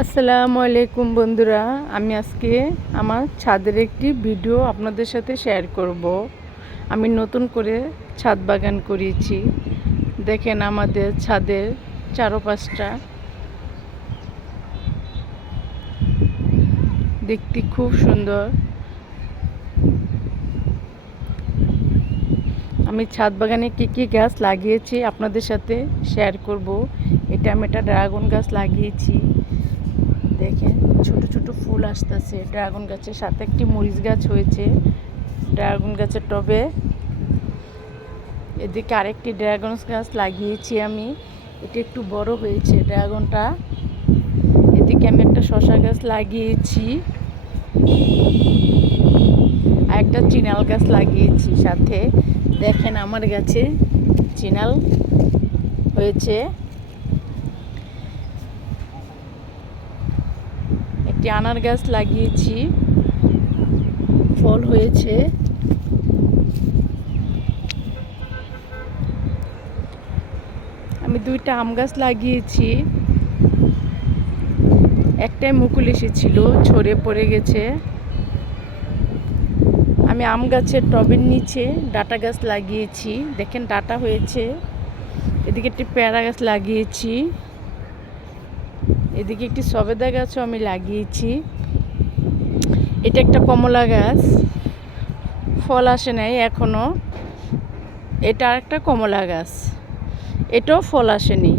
আসসালামু আলাইকুম বন্ধুরা, আমি আজকে আমার ছাদের একটি ভিডিও আপনাদের সাথে শেয়ার করব। আমি নতুন করে ছাদ বাগান করেছি। দেখেন আমাদের ছাদের চারপাশটা দেখতে খুব সুন্দর। আমি ছাদ বাগানে কী কী গাছ লাগিয়েছি আপনাদের সাথে শেয়ার করব। আমি একটা ড্রাগন গাছ লাগিয়েছি। দেখেন ছোট ছোট ফুল আসতেছে ড্রাগন গাছের সাথে একটি মরিচ গাছ হয়েছে ড্রাগন গাছের টবে। এদিকে আরেকটি ড্রাগন গাছ লাগিয়েছি আমি, এটা একটু বড় হয়েছে ড্রাগনটা। এদিকে আমি একটা শসা গাছ লাগিয়েছি আর একটা চিনাল গাছ লাগিয়েছি সাথে। দেখেন আমার গাছে চিনাল হয়েছে। একটি আনার গাছ লাগিয়েছি, ফল হয়েছে। আমি দুইটা আম গাছ লাগিয়েছি, একটাই মুকুল এসেছিল, ঝরে পড়ে গেছে। আমি আম গাছের টবের নিচে ডাটা গাছ লাগিয়েছি, দেখেন ডাটা হয়েছে। এদিকে একটি পেয়ারা গাছ লাগিয়েছি, এদিকে একটি সবেদা গাছও আমি লাগিয়েছি। এটা একটা কমলা গাছ, ফল আসে নাই এখনো। এটা আরেকটা কমলা গাছ, এটাও ফল আসেনি।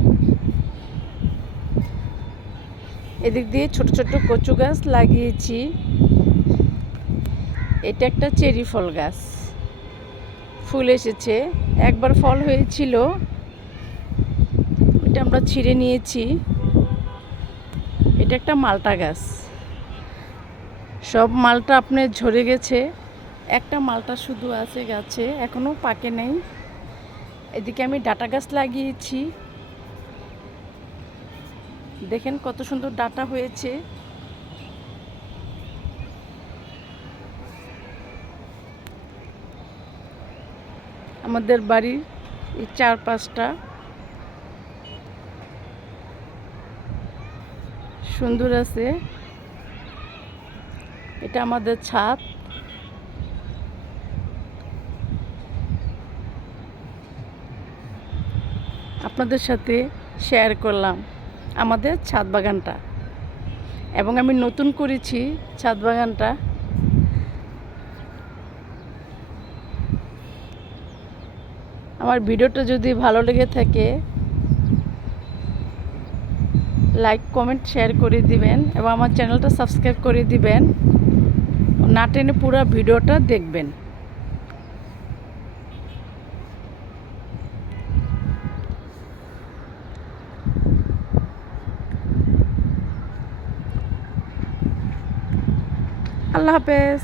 এদিক দিয়ে ছোট ছোট কচু গাছ লাগিয়েছি। এটা একটা চেরি ফল গাছ, ফুল এসেছে, একবার ফল হয়েছিল, এটা আমরা ছিঁড়ে নিয়েছি। এটা একটা মালটা গাছ, সব মালটা আপনার ঝরে গেছে, একটা মালটা শুধু আছে গাছে, এখনো পাকে নেই। এদিকে আমি ডাটা গাছ লাগিয়েছি, দেখেন কত সুন্দর ডাটা হয়েছে। আমাদের বাড়ির এই চারপাশটা সুন্দর আছে। এটা আমাদের ছাদ। আপনাদের সাথে শেয়ার করলাম আমাদের ছাদ বাগানটা, এবং আমি নতুন করেছি ছাদ বাগানটা। আমার ভিডিওটা যদি ভালো লেগে থাকে লাইক কমেন্ট শেয়ার করে দিবেন এবং আমার চ্যানেলটা সাবস্ক্রাইব করে দিবেন। না টেনে পুরো ভিডিওটা দেখবেন। আল্লাহ হাফেজ।